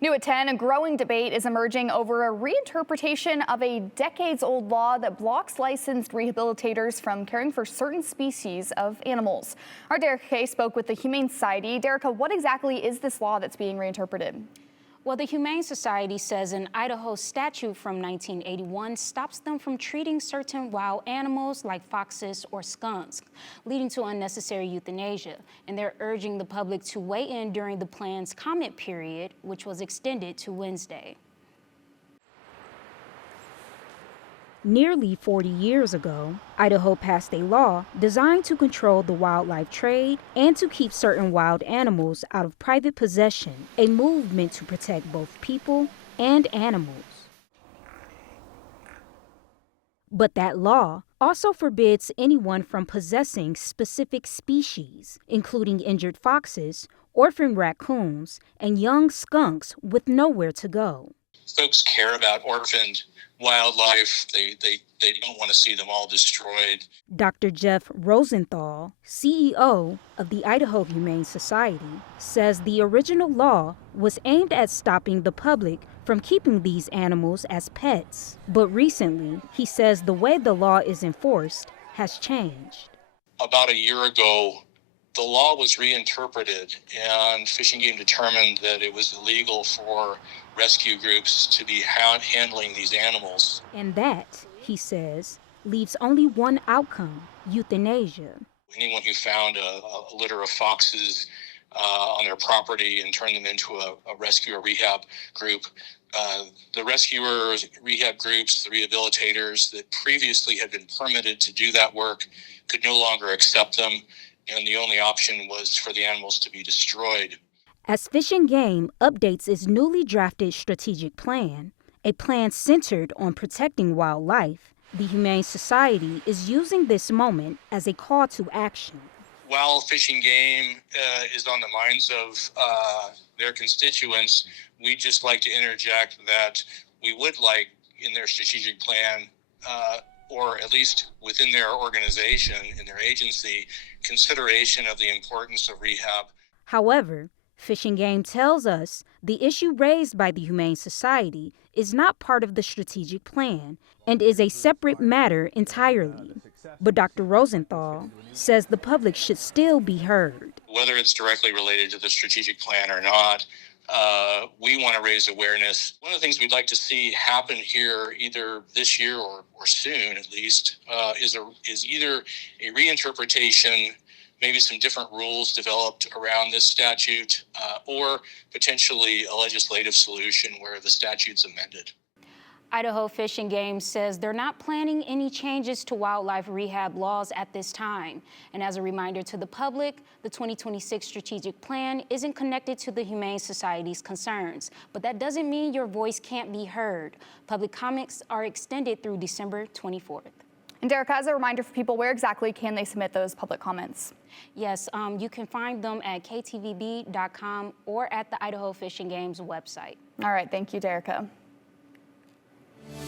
New at 10, a growing debate is emerging over a reinterpretation of a decades-old law that blocks licensed rehabilitators from caring for certain species of animals. Our Derek Kay spoke with the Humane Society. Derica, what exactly is this law that's being reinterpreted? Well, the Humane Society says an Idaho statute from 1981 stops them from treating certain wild animals like foxes or skunks, leading to unnecessary euthanasia. And they're urging the public to weigh in during the plan's comment period, which was extended to Wednesday. Nearly 40 years ago, Idaho passed a law designed to control the wildlife trade and to keep certain wild animals out of private possession, a movement to protect both people and animals. But that law also forbids anyone from possessing specific species, including injured foxes, orphan raccoons, and young skunks with nowhere to go. Folks care about orphaned wildlife. They don't want to see them all destroyed. Dr. Jeff Rosenthal, CEO of the Idaho Humane Society, says the original law was aimed at stopping the public from keeping these animals as pets. But recently, he says the way the law is enforced has changed. About a year ago, the law was reinterpreted, and Fish and Game determined that it was illegal for rescue groups to be handling these animals. And that, he says, leaves only one outcome: euthanasia. Anyone who found a litter of foxes on their property and turned them into a rescue or rehab group, the rescuers, rehab groups, the rehabilitators that previously had been permitted to do that work could no longer accept them, and the only option was for the animals to be destroyed. As Fish and Game updates its newly drafted strategic plan, a plan centered on protecting wildlife, the Humane Society is using this moment as a call to action. While Fish and Game is on the minds of their constituents, we'd just like to interject that we would like in their strategic plan, or at least within their organization, in their agency, consideration of the importance of rehab. However, Fish and Game tells us the issue raised by the Humane Society is not part of the strategic plan and is a separate matter entirely. But Dr. Rosenthal says the public should still be heard. Whether it's directly related to the strategic plan or not, we want to raise awareness. One of the things we'd like to see happen here, either this year or soon at least, is either a reinterpretation, maybe some different rules developed around this statute, or potentially a legislative solution where the statute's amended. Idaho Fish and Game says they're not planning any changes to wildlife rehab laws at this time. And as a reminder to the public, the 2026 strategic plan isn't connected to the Humane Society's concerns. But that doesn't mean your voice can't be heard. Public comments are extended through December 24th. And Derica, as a reminder for people, where exactly can they submit those public comments? Yes, you can find them at ktvb.com or at the Idaho Fish and Game's website. All right, thank you, Derica.